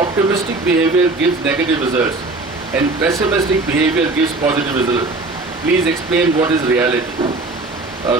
optimistic behavior gives negative results and pessimistic behavior gives positive results. Please explain what is reality.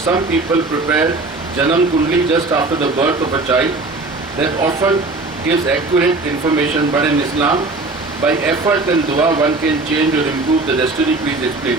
some people prepare janam kundli just after the birth of a child that often gives accurate information, but in Islam by effort and dua one can change or improve the destiny. Please explain.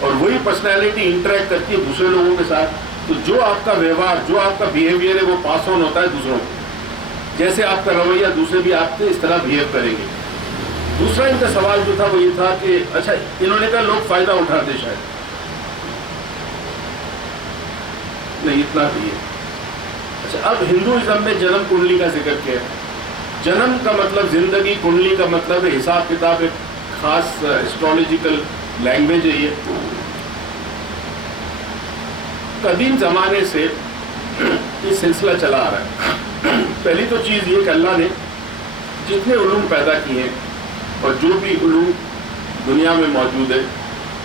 اور وہی personality interact کرتی ہے دوسرے لوگوں کے ساتھ، تو جو آپ کا ویوہار، جو آپ کا بیہیویئر ہے وہ پاس آن ہوتا ہے دوسروں کو. جیسے آپ کا رویہ دوسرے بھی آپ سے اس طرح بہیو کریں گے. دوسرا ان کا سوال جو تھا وہ یہ تھا کہ اچھا انہوں نے کہا لوگ فائدہ اٹھاتے شاید نہیں، اتنا بھی ہے. اچھا اب ہندوازم میں جنم کنڈلی کا ذکر کیا ہے. جنم کا مطلب زندگی، کنڈلی کا مطلب ہے حساب کتاب، ایک خاص اسٹرالوجیکل لینگویج ہے یہ. قدیم زمانے سے یہ سلسلہ چلا آ رہا ہے. پہلی تو چیز یہ کہ اللہ نے جتنے علوم پیدا کیے ہیں اور جو بھی علوم دنیا میں موجود ہے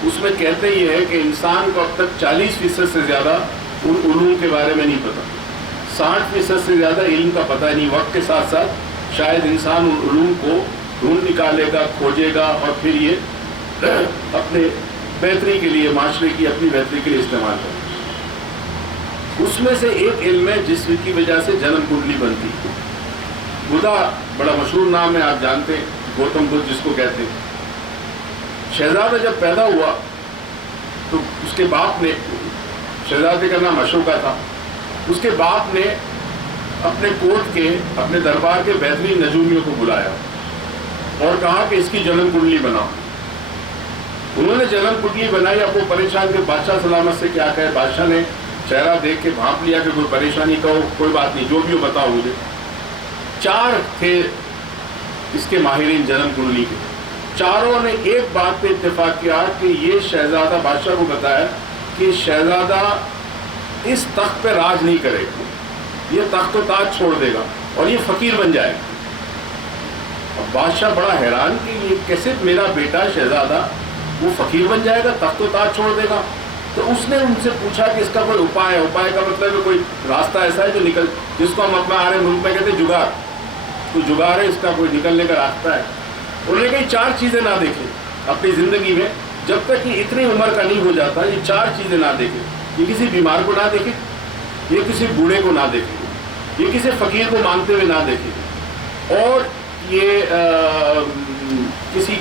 اس میں کہتے یہ ہے کہ انسان کو اب تک 40% سے زیادہ ان علوم کے بارے میں نہیں پتا، 60% سے زیادہ علم کا پتہ نہیں. وقت کے ساتھ ساتھ شاید انسان ان علوم کو ڈھونڈ نکالے گا، کھوجے گا اور پھر یہ اپنے بہتری کے لیے، معاشرے کی اپنی بہتری کے لیے استعمال کرے. اس میں سے ایک علم ہے جس کی وجہ سے جنم کنڈلی بنتی. بدھا بڑا مشہور نام ہے، آپ جانتے ہیں، گوتم بدھ جس کو کہتے ہیں. شہزادہ جب پیدا ہوا تو اس کے باپ نے، شہزادے کا نام اشوکا تھا، اس کے باپ نے اپنے کورٹ کے، اپنے دربار کے بہترین نجومیوں کو بلایا اور کہا کہ اس کی جنم کنڈلی بناؤ. انہوں نے جنم کنڈلی بنائی. اب وہ پریشان کہ بادشاہ سلامت سے کیا کہے. بادشاہ نے چہرہ دیکھ کے بھانپ لیا کہ کوئی پریشانی کا ہو، کوئی بات نہیں، جو بھی ہو بتاؤ مجھے. 4 تھے اس کے ماہرین جنم کنڈلی کے. چاروں نے ایک بات پہ اتفاق کیا کہ یہ شہزادہ، بادشاہ کو بتایا کہ شہزادہ اس تخت پہ راج نہیں کرے گا، یہ تخت و تاج چھوڑ دے گا اور یہ فقیر بن جائے گا. اب بادشاہ بڑا حیران کہ یہ کیسے میرا بیٹا شہزادہ وہ فقیر بن جائے گا، تخت و تاج چھوڑ دے گا. تو اس نے ان سے پوچھا کہ اس کا کوئی اپائے ہے. اپائے کا مطلب ہے کوئی راستہ ایسا ہے جو نکل، جس کو ہم اپنا آرے ملک میں کہتے ہیں جگاڑ. کوئی جگاڑ ہے، اس کا کوئی نکلنے کا راستہ ہے. انہوں نے کہی 4 چیزیں نہ دیکھیں اپنی زندگی میں جب تک کہ اتنی عمر کا نہیں ہو جاتا. یہ 4 چیزیں نہ دیکھیں. یہ کسی بیمار کو نہ دیکھیں، یہ کسی بوڑھے کو نہ دیکھیں، یہ کسی فقیر کو مانگتے ہوئے نہ دیکھیں، اور یہ کسی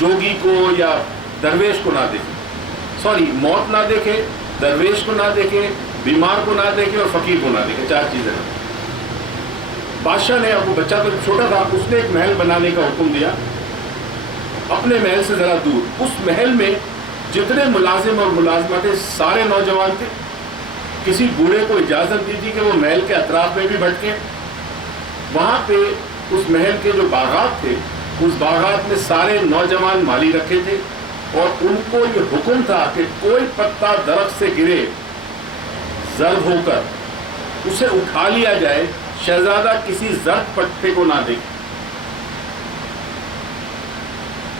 جوگی کو یا درویش کو نہ دیکھیں. سوری، موت نہ دیکھے، درویش کو نہ دیکھے، بیمار کو نہ دیکھے اور فقیر کو نہ دیکھے. 4 چیزیں. بادشاہ نے، اب وہ بچہ تو چھوٹا تھا، اس نے ایک محل بنانے کا حکم دیا اپنے محل سے ذرا دور. اس محل میں جتنے ملازم اور ملازمہ تھے سارے نوجوان تھے. کسی بوڑھے کو اجازت دی تھی کہ وہ محل کے اطراف میں بھی بھٹکے. وہاں پہ اس محل کے جو باغات تھے، اس باغات میں سارے نوجوان مالی رکھے تھے اور ان کو یہ حکم تھا کہ کوئی پتا درخت سے گرے زرد ہو کر اسے اٹھا لیا جائے. شہزادہ کسی زرد پتے کو نہ دیکھے.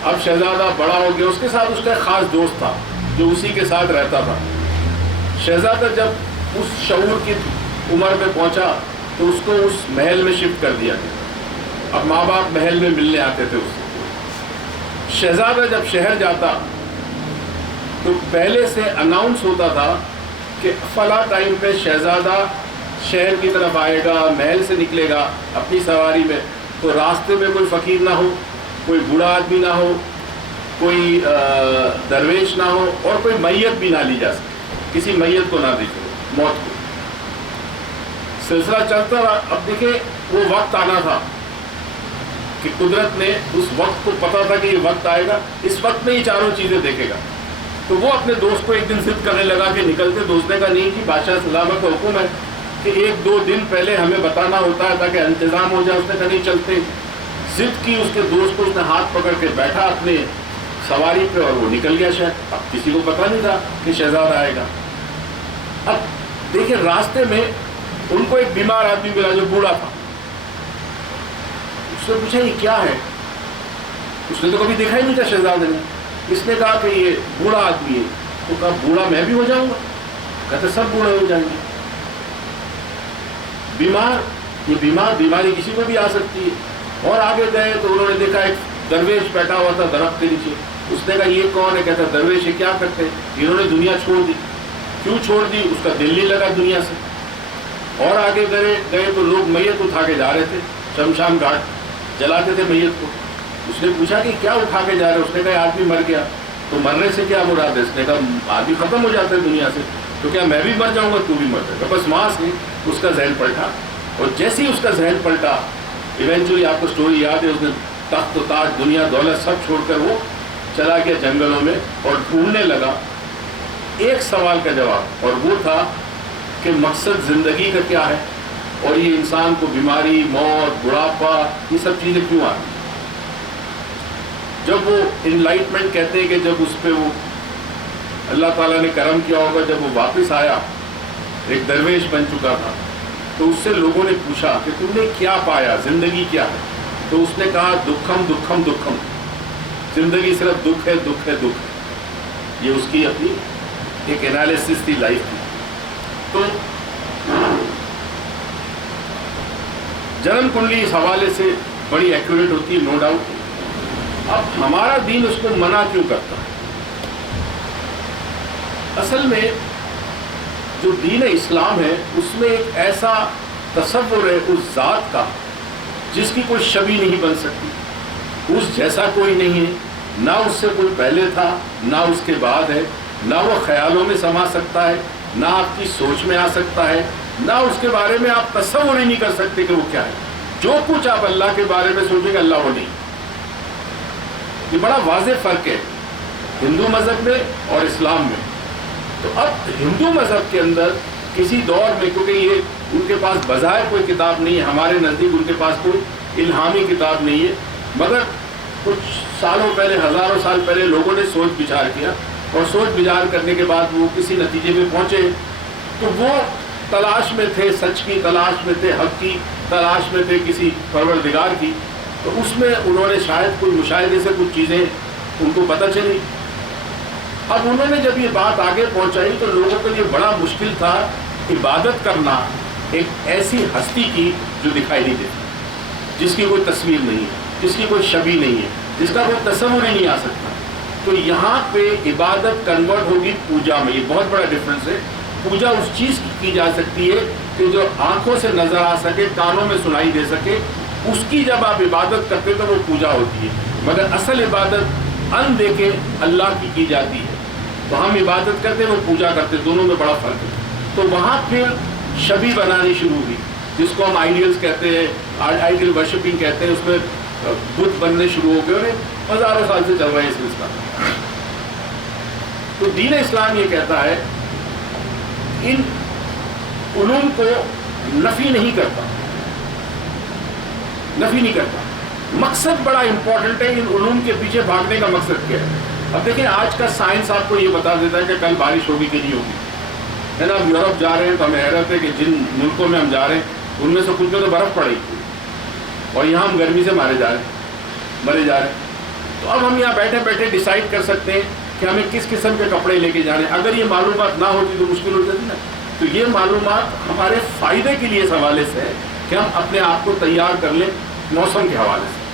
اب شہزادہ بڑا ہو گیا، اس کے ساتھ اس کا ایک خاص دوست تھا جو اسی کے ساتھ رہتا تھا. شہزادہ جب اس شعور کی عمر میں پہنچا تو اس کو اس محل میں شفٹ کر دیا گیا. اب ماں باپ محل میں ملنے آتے تھے اس سے. شہزادہ جب شہر جاتا تو پہلے سے اناؤنس ہوتا تھا کہ فلاں ٹائم پہ شہزادہ شہر کی طرف آئے گا، محل سے نکلے گا اپنی سواری میں. تو راستے میں کوئی فقیر نہ ہو، کوئی بوڑھا آدمی نہ ہو، کوئی درویش نہ ہو اور کوئی میت بھی نہ لی جا سکے. کسی میت کو نہ دیکھے، موت کو. سلسلہ چلتا رہا. اب دیکھیں وہ وقت آنا تھا کہ قدرت نے اس وقت کو پتا تھا کہ یہ وقت آئے گا، اس وقت میں یہ 4 چیزیں دیکھے گا. تو وہ اپنے دوست کو ایک دن ضد کرنے لگا کہ نکلتے. دوست نے کہا نہیں کہ بادشاہ سلامت کا حکم ہے کہ 1-2 دن پہلے ہمیں بتانا ہوتا ہے تاکہ انتظام ہو جائے. اس نے کہا نہیں چلتے. ضد کی اس کے دوست کو، اس نے ہاتھ پکڑ کے بیٹھا اپنے سواری پہ اور وہ نکل گیا شہر. اب کسی کو پتہ نہیں تھا کہ شہزادہ آئے گا. اب دیکھیں راستے میں ان کو ایک بیمار آدمی ملا جو بوڑھا تھا. اس نے پوچھا یہ کیا ہے؟ اس نے تو کبھی دیکھا ہی نہیں تھا شہزادے نے. اس نے کہا کہ یہ بوڑھا آدمی ہے. تو کہا بوڑھا میں بھی ہو جاؤں گا؟ کہتے سب بوڑھے ہو جائیں گے. بیمار، یہ بیماری کسی کو بھی آ سکتی ہے. اور آگے گئے تو انہوں نے دیکھا ایک درویش بیٹھا ہوا تھا درخت کے نیچے. اس نے کہا یہ کون ہے؟ کہتا درویش. یہ کیا کرتے ہیں؟ انہوں نے دنیا چھوڑ دی. کیوں چھوڑ دی؟ اس کا دل نہیں لگا دنیا سے. اور آگے گئے تو لوگ میت اٹھا کے جا رہے تھے، شمشان گھاٹ جلاتے تھے میت کو. اس نے پوچھا کہ کیا اٹھا کے جا رہے؟ اس نے کہا آدمی مر گیا. تو مرنے سے کیا مراد ہے؟ اس نے کہا آدمی ختم ہو جاتا ہے دنیا سے، تو کیا میں بھی مر جاؤں گا، تو بھی مر جائے گا؟ بس وہاں سے اس کا ذہن پلٹا، اور جیسے ہی اس کا ذہن پلٹا ایونچولی آپ کو سٹوری یاد ہے، اس نے تخت و تاج دنیا دولت سب چھوڑ کر وہ چلا گیا جنگلوں میں اور ڈھونڈنے لگا ایک سوال کا جواب، اور وہ تھا کہ مقصد زندگی کا کیا ہے، اور یہ انسان کو بیماری، موت، بڑھاپا، یہ سب چیزیں کیوں آ رہی؟ جب وہ انلائٹمنٹ کہتے ہیں کہ جب اس پہ وہ اللہ تعالیٰ نے کرم کیا ہوگا، جب وہ واپس آیا ایک درویش بن چکا تھا، تو اس سے لوگوں نے پوچھا کہ تم نے کیا پایا، زندگی کیا ہے؟ تو اس نے کہا دکھم دکھم دکھم، زندگی صرف دکھ ہے دکھ ہے دکھ ہے۔ یہ اس کی اپنی ایک انالیسس تھی لائف کی۔ تو جنم کنڈلی اس حوالے سے بڑی ایکوریٹ ہوتی ہے، نو ڈاؤٹ۔ اب ہمارا دین اس کو منع کیوں کرتا ہے؟ اصل میں جو دین اسلام ہے اس میں ایک ایسا تصور ہے اس ذات کا جس کی کوئی شبیہ نہیں بن سکتی، اس جیسا کوئی نہیں ہے، نہ اس سے کوئی پہلے تھا نہ اس کے بعد ہے، نہ وہ خیالوں میں سما سکتا ہے، نہ آپ کی سوچ میں آ سکتا ہے، نہ اس کے بارے میں آپ تصور ہی نہیں کر سکتے کہ وہ کیا ہے۔ جو کچھ آپ اللہ کے بارے میں سوچیں گے اللہ وہ نہیں۔ یہ بڑا واضح فرق ہے ہندو مذہب میں اور اسلام میں۔ تو اب ہندو مذہب کے اندر کسی دور میں، کیونکہ یہ ان کے پاس بظاہر کوئی کتاب نہیں ہے، ہمارے نزدیک ان کے پاس کوئی الہامی کتاب نہیں ہے، مگر کچھ سالوں پہلے، ہزاروں سال پہلے لوگوں نے سوچ بچار کیا، اور سوچ بچار کرنے کے بعد وہ کسی نتیجے میں پہنچے۔ تو وہ تلاش میں تھے، سچ کی تلاش میں تھے، حق کی تلاش میں تھے، کسی پروردگار کی۔ تو اس میں انہوں نے شاید کوئی مشاہدے سے کچھ چیزیں ان کو پتہ چلی۔ اب انہوں نے جب یہ بات آگے پہنچائی تو لوگوں کے لیے بڑا مشکل تھا عبادت کرنا ایک ایسی ہستی کی جو دکھائی نہیں دیتی، جس کی کوئی تصویر نہیں ہے، جس کی کوئی شبیہ نہیں ہے، جس کا کوئی تصور ہی نہیں آ سکتا۔ تو یہاں پہ عبادت کنورٹ ہوگی پوجا میں۔ یہ بہت بڑا ڈفرنس ہے۔ پوجا اس چیز کی جا سکتی ہے کہ جو آنکھوں سے نظر آ سکے، کانوں میں سنائی دے سکے، اس کی جب آپ عبادت کرتے تو وہ پوجا ہوتی ہے، مگر اصل عبادت ان دیکھے اللہ کی جاتی ہے۔ تو ہم عبادت کرتے وہ پوجا کرتے، دونوں میں بڑا فرق ہے۔ تو وہاں پھر شبیہ بنانی شروع ہوئی، جس کو ہم آئیڈیلز کہتے ہیں، آئیڈیل ورشپنگ کہتے ہیں۔ اس میں بت بننے شروع ہو گئے، اور ہزاروں سال سے چل رہا ہے اس سلسلہ۔ تو دین اسلام یہ کہتا ہے ان علوم کو نفی نہیں کرتا، نفی نہیں کرتا۔ مقصد بڑا امپورٹنٹ ہے، ان علوم کے پیچھے بھاگنے کا مقصد کیا ہے؟ اب دیکھیں آج کا سائنس آپ کو یہ بتا دیتا ہے کہ کل بارش ہوگی کہ نہیں ہوگی، ہے نا۔ ہم یورپ جا رہے ہیں تو ہمیں حیرت ہے کہ جن ملکوں میں ہم جا رہے ہیں ان میں سے کچھ میں تو برف پڑے گی، اور یہاں ہم گرمی سے مرے جا رہے ہیں۔ تو اب ہم یہاں بیٹھے بیٹھے ڈیسائیڈ کر سکتے ہیں کہ ہمیں کس قسم کے کپڑے لے کے جانے ہیں۔ اگر یہ معلومات نہ ہوتی تو مشکل ہو جاتی نا۔ تو یہ معلومات ہمارے فائدے کے لیے اس حوالے سے ہے کہ ہم اپنے آپ کو تیار کر لیں موسم کے حوالے سے۔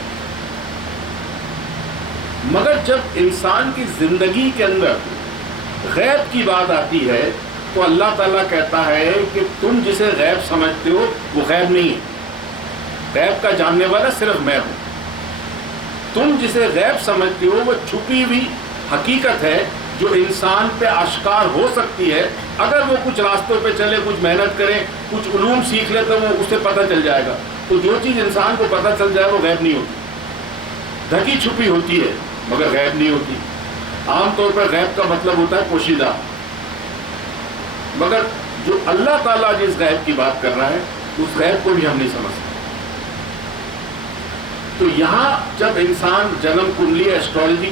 مگر جب انسان کی زندگی کے اندر غیب کی بات آتی ہے تو اللہ تعالیٰ کہتا ہے کہ تم جسے غیب سمجھتے ہو وہ غیب نہیں ہے، غیب کا جاننے والا صرف میں ہوں۔ تم جسے غیب سمجھتے ہو وہ چھپی ہوئی حقیقت ہے جو انسان پہ آشکار ہو سکتی ہے۔ اگر وہ کچھ راستوں پہ چلے، کچھ محنت کرے، کچھ علوم سیکھ لے تو وہ اسے پتہ چل جائے گا۔ تو جو چیز انسان کو پتہ چل جائے وہ غیب نہیں ہوتی، ڈھکی چھپی ہوتی ہے مگر غیب نہیں ہوتی۔ عام طور پر غیب کا مطلب ہوتا ہے پوشیدہ، مگر جو اللہ تعالیٰ جس غیب کی بات کر رہا ہے اس غیب کو بھی ہم نہیں سمجھ سکتے۔ تو یہاں جب انسان جنم کنڈلی ایسٹرالوجی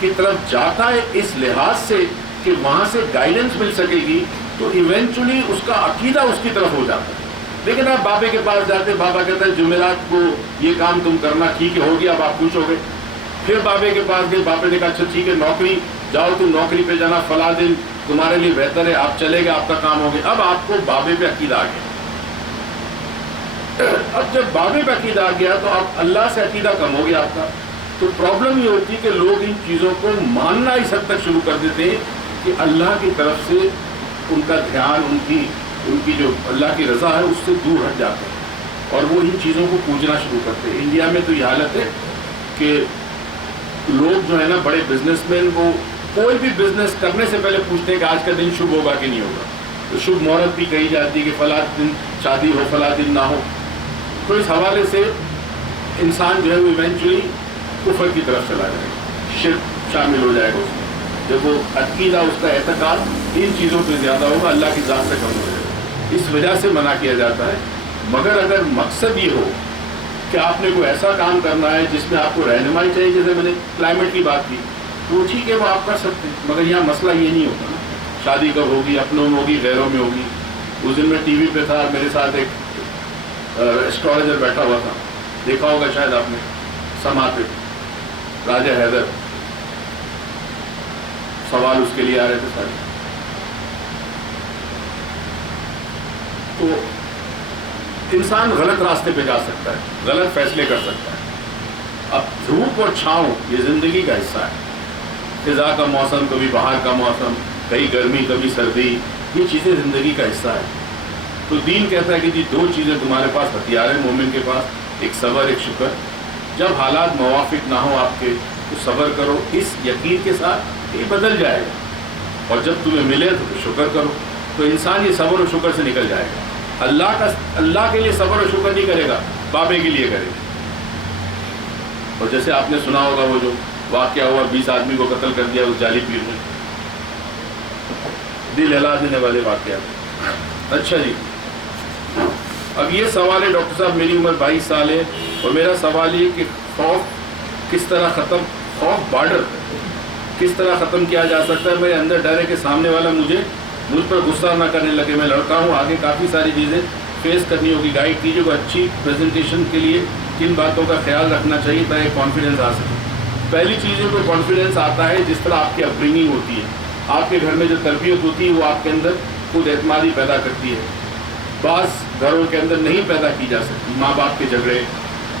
کی طرف جاتا ہے اس لحاظ سے کہ وہاں سے گائیڈنس مل سکے گی، تو ایونچولی اس کا عقیدہ اس کی طرف ہو جاتا ہے۔ لیکن آپ بابے کے پاس جاتے، بابا کہتا ہے جمعرات کو یہ کام تم کرنا، ٹھیک ہے ہو گیا، اب آپ خوش ہو گئے۔ پھر بابے کے پاس گئے، بابے نے کہا اچھا ٹھیک ہے نوکری جاؤ، تم نوکری پہ جانا، فلاں دن تمہارے لیے بہتر ہے، آپ چلے گئے، آپ کا کام ہو گیا۔ اب آپ کو بابے پہ عقیدہ آ گیا۔ اب جب بابے پہ عقیدہ آ گیا تو اب اللہ سے عقیدہ کم ہو گیا آپ کا۔ تو پرابلم یہ ہوتی ہے کہ لوگ ان چیزوں کو ماننا اس حد تک شروع کر دیتے ہیں کہ اللہ کی طرف سے ان کا دھیان، ان کی جو اللہ کی رضا ہے اس سے دور ہٹ جاتے ہیں، اور وہ ان چیزوں کو پوجنا شروع کرتے ہیں۔ انڈیا میں تو یہ حالت ہے کہ لوگ جو ہے نا بڑے بزنس مین وہ کوئی بھی بزنس کرنے سے پہلے پوچھتے ہیں کہ آج کا دن شبھ ہوگا کہ نہیں ہوگا. تو شبھ مہورت بھی کہی جاتی ہے کہ فلاں دن شادی ہو فلاں دن نہ ہو. تو اس حوالے سے انسان جو ہے وہ ایونچولی کفر کی طرف چلا جائے گا, شرک شامل ہو جائے گا اس میں. جب وہ عقیدہ اس کا اعتقاد ان چیزوں پہ زیادہ ہوگا, اللہ کی ذات سے کم ہو جائے گا. اس وجہ سے منع کیا جاتا ہے. مگر اگر مقصد یہ ہو کہ آپ نے کوئی ایسا کام کرنا ہے جس میں آپ کو رہنمائی چاہیے, جیسے میں نے کلائمیٹ کی بات کی, تو ٹھیک ہے وہ آپ کر سکتے ہیں. مگر یہاں مسئلہ یہ نہیں ہوتا نا شادی کب ہوگی, اپنوں میں ہوگی غیروں میں ہوگی. اس دن میں ٹی وی پہ تھا, میرے ساتھ ایک اسٹرالوجر بیٹھا ہوا تھا, دیکھا ہوگا شاید آپ نے, سما پہ راجہ حیدر, سوال اس کے لیے آ رہے تھے سارے. تو انسان غلط راستے پہ جا سکتا ہے, غلط فیصلے کر سکتا ہے. اب دھوپ اور چھاؤں یہ زندگی کا حصہ ہے. خزاں کا موسم, کبھی بہار کا موسم, کبھی گرمی کبھی سردی, یہ چیزیں زندگی کا حصہ ہے. تو دین کہتا ہے کہ جی دو چیزیں تمہارے پاس ہتھیار ہیں مومن کے پاس, ایک صبر ایک شکر. جب حالات موافق نہ ہوں آپ کے تو صبر کرو اس یقین کے ساتھ یہ بدل جائے گا, اور جب تمہیں ملے تو شکر کرو. تو انسان یہ صبر و شکر سے نکل جائے گا. اللہ کے لیے صبر و شکر نہیں کرے گا, بابے کے لیے کرے گا. اور جیسے آپ نے سنا ہوگا وہ جو واقعہ ہوا, 20 آدمی کو قتل کر دیا اس جعلی پیر نے, دل ہلا دینے والے واقعات. اچھا جی, اب یہ سوال ہے ڈاکٹر صاحب, میری عمر 22 سال ہے اور میرا سوال یہ کہ خوف کس طرح ختم, خوف بارڈر کس طرح ختم کیا جا سکتا ہے. میرے اندر ڈر ہے کہ سامنے والا مجھ پر غصہ نہ کرنے لگے. میں لڑکا ہوں, آگے کافی ساری چیزیں فیس کرنی ہوگی. گائیڈ کیجیے کو اچھی پریزنٹیشن کے لیے کن باتوں کا خیال رکھنا چاہیے تاکہ کانفیڈنس آ سکے. پہلی چیز ہے کوئی کانفیڈنس آتا ہے جس طرح آپ کی اپ برنگنگ ہوتی ہے, آپ کے گھر میں جو تربیت ہوتی ہے وہ آپ کے اندر خود اعتمادی پیدا کرتی ہے. بعض گھروں کے اندر نہیں پیدا کی جا سکتی, ماں باپ کے جھگڑے,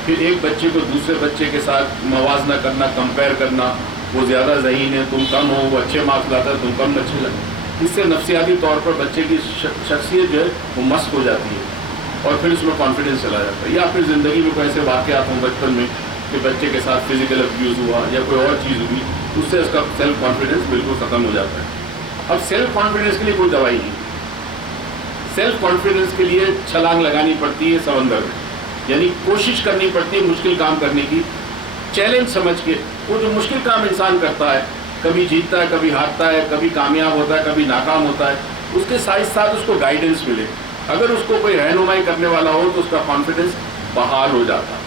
پھر ایک بچے کو دوسرے بچے کے ساتھ موازنہ کرنا, کمپیئر کرنا, وہ زیادہ ذہین ہے تم کم ہو, وہ اچھے مارکس لاتا ہے تم کم اچھے لگے. اس سے نفسیاتی طور پر بچے کی شخصیت جو ہے وہ مسک ہو جاتی ہے اور پھر اس میں کانفیڈنس چلا جاتا ہے. یا پھر زندگی میں کوئی ایسے واقعات ہوں بچپن میں کہ بچے کے ساتھ فزیکل ابیوز ہوا یا کوئی اور چیز ہوئی, اس سے اس کا سیلف کانفیڈنس بالکل ختم ہو جاتا ہے. اب سیلف کانفیڈنس کے لیے کوئی دوائی نہیں. سیلف کانفیڈنس کے لیے چھلانگ لگانی پڑتی ہے سمندر میں, یعنی کوشش کرنی پڑتی ہے مشکل کام کرنے کی, چیلنج سمجھ کے. وہ جو مشکل کام انسان کرتا ہے, کبھی جیتتا ہے کبھی ہارتا ہے, کبھی کامیاب ہوتا ہے کبھی ناکام ہوتا ہے, اس کے ساتھ ساتھ اس کو گائیڈنس ملے. اگر اس کو کوئی رہنمائی کرنے والا ہو تو اس کا کانفیڈنس بحال ہو جاتا ہے.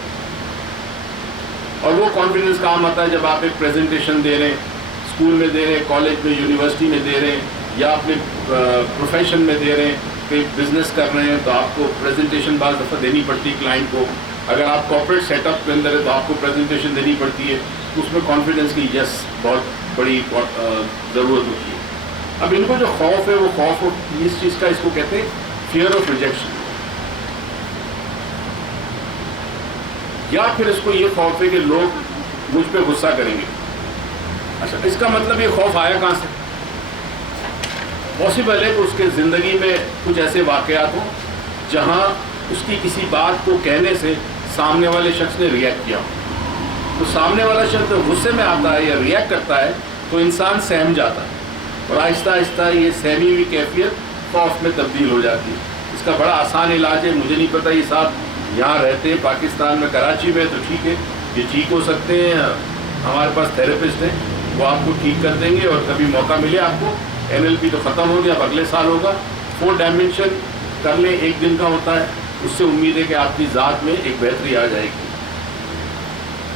اور وہ کانفیڈنس کام آتا ہے جب آپ ایک پریزنٹیشن دے رہے ہیں, اسکول میں دے رہے ہیں, کالج میں, یونیورسٹی میں دے رہے ہیں, یا اپنے پروفیشن میں دے رہے ہیں, کہیں بزنس کر رہے ہیں تو آپ کو پریزنٹیشن بعض دفعہ دینی پڑتی ہے کلائنٹ کو. اگر آپ کارپوریٹ سیٹ اپ کے اندر ہے تو آپ کو پریزنٹیشن دینی پڑتی ہے. اس میں کانفیڈنس کی بہت بڑی ضرورت ہوتی ہے. اب ان کو جو خوف ہے وہ خوف اس چیز کا, اس کو کہتے ہیں فیئر آف ریجیکشن, یا پھر اس کو یہ خوف ہے کہ لوگ مجھ پہ غصہ کریں گے. اچھا, اس کا مطلب یہ خوف آیا کہاں سے؟ پاسبل ہے کہ اس کے زندگی میں کچھ ایسے واقعات ہوں جہاں اس کی کسی بات کو کہنے سے سامنے والے شخص نے ریئیکٹ کیا ہو. تو سامنے والا شخص جب غصے میں آتا ہے یا ریئیکٹ کرتا ہے تو انسان سہم جاتا ہے, اور آہستہ آہستہ یہ سہمی ہوئی کیفیت خوف میں تبدیل ہو جاتی ہے. اس کا بڑا آسان علاج ہے. مجھے نہیں پتہ یہ صاحب یہاں رہتے ہیں پاکستان میں کراچی میں تو ٹھیک ہے, یہ ٹھیک ہو سکتے ہیں, ہمارے پاس تھراپسٹ ہیں وہ آپ کو ٹھیک کر دیں گے. اور کبھی موقع ملے آپ کو, NLP تو ختم ہو گیا, اب اگلے سال ہوگا, 4 ڈائمینشن کر لیں, 1 دن کا ہوتا ہے, اس سے امید ہے کہ آپ کی ذات میں ایک بہتری آ جائے گی.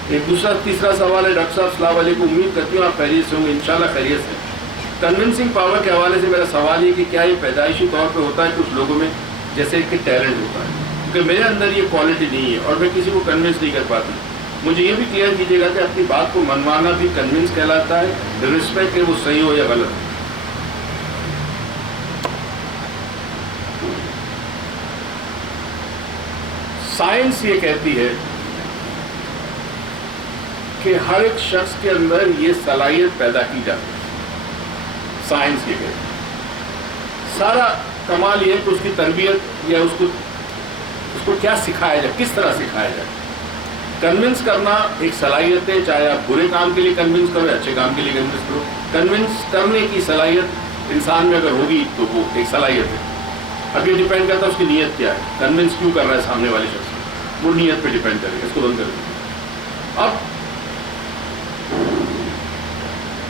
ایک تیسرا سوال ہے ڈاکٹر صاحب السلام علیکم, امید کرتی ہوں آپ خیریت سے ہوں گے. انشاءاللہ خیریت سے. کنونسنگ پاور کے حوالے سے میرا سوال یہ کہ کیا یہ پیدائشی طور پہ ہوتا ہے کچھ لوگوں میں, جیسے کہ ٹیلنٹ ہوتا ہے, کیونکہ میرے اندر یہ کوالٹی نہیں ہے اور میں کسی کو کنونس نہیں کر پاتی. مجھے یہ بھی کلیئر کیجیے گا کہ اپنی بات کو منوانا بھی کنونس کہلاتا ہے, رسپیکٹ کہ وہ صحیح ہو یا غلط. سائنس یہ کہتی ہے کہ ہر ایک شخص کے اندر یہ صلاحیت پیدا کی جاتی ہے. سائنس یہ کہتی ہے. سارا کمال یہ ہے کہ اس کی تربیت یا اس کو کیا سکھایا جائے, کس طرح سکھایا جائے. کنونس کرنا ایک صلاحیت ہے, چاہے آپ برے کام کے لیے کنونس کرو یا اچھے کام کے لیے کنونس کرو. کنونس کرنے کی صلاحیت انسان میں اگر ہوگی تو وہ ایک صلاحیت ہے. اب یہ ڈیپینڈ کرتا ہے اس کی نیت کیا ہے, کنونس کیوں کر رہا ہے سامنے والے شخص, وہ نیت پہ ڈیپینڈ کرے گا. اس کو بند کر دیں. اب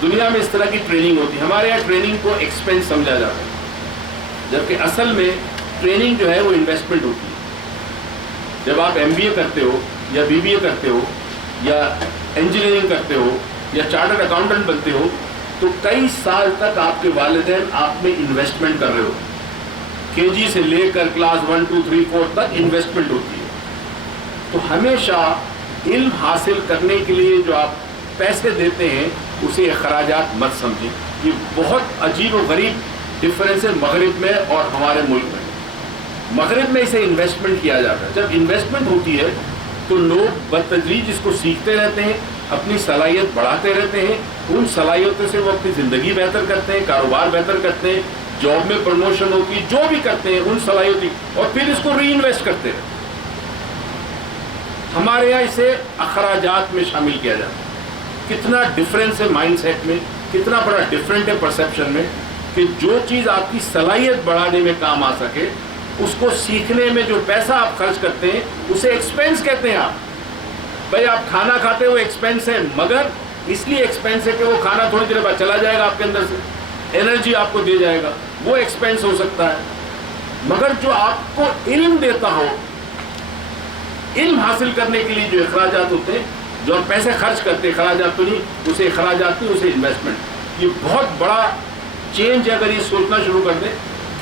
دنیا میں اس طرح کی ٹریننگ ہوتی ہے. ہمارے یہاں ٹریننگ کو ایکسپینس سمجھا جاتا ہے, جبکہ اصل میں ٹریننگ جو ہے وہ انویسٹمنٹ ہوتی ہے. جب آپ MBA کرتے ہو یا BBA کرتے ہو یا انجینئرنگ کرتے ہو یا چارٹرڈ اکاؤنٹنٹ بنتے ہو, تو کئی سال تک آپ کے والدین آپ میں انویسٹمنٹ کر رہے ہو. KG سے لے کر کلاس 1 2 3 4 تک انویسٹمنٹ ہوتی ہے. تو ہمیشہ علم حاصل کرنے کے لیے جو آپ پیسے دیتے ہیں اسے اخراجات مت سمجھیں. یہ بہت عجیب و غریب ڈفرینس ہے مغرب میں اور ہمارے ملک میں. مغرب میں اسے انویسٹمنٹ کیا جاتا ہے. جب انویسٹمنٹ ہوتی ہے تو لوگ بتدریج اس کو سیکھتے رہتے ہیں, اپنی صلاحیت بڑھاتے رہتے ہیں. ان صلاحیتوں سے وہ اپنی زندگی بہتر کرتے ہیں, کاروبار بہتر کرتے ہیں, جاب میں پروموشن ہوتی ہے, جو بھی کرتے ہیں ان صلاحیتیں, اور پھر اس کو ری انویسٹ کرتے ہیں. ہمارے یہاں اسے اخراجات میں شامل کیا جاتا ہے. کتنا ڈفرینس ہے مائنڈ سیٹ میں, کتنا بڑا ڈفرینٹ ہے پرسیپشن میں, کہ جو چیز آپ کی صلاحیت بڑھانے میں کام آ سکے اس کو سیکھنے میں جو پیسہ آپ خرچ کرتے ہیں اسے ایکسپینس کہتے ہیں. آپ بھائی آپ کھانا کھاتے ہو ایکسپینس ہے, مگر اس لیے ایکسپینس ہے کہ وہ کھانا تھوڑی دیر بعد چلا جائے گا آپ کے اندر سے, انرجی آپ کو دے جائے گا, وہ ایکسپینس ہو سکتا ہے. مگر جو آپ کو علم دیتا ہو, علم حاصل کرنے کے لیے جو اخراجات ہوتے ہیں, جو آپ پیسے خرچ کرتے ہیں, اخراجات تو نہیں, اسے اخراجات نہیں, اسے انویسٹمنٹ. یہ بہت بڑا چینج ہے. اگر یہ سوچنا شروع کر دیں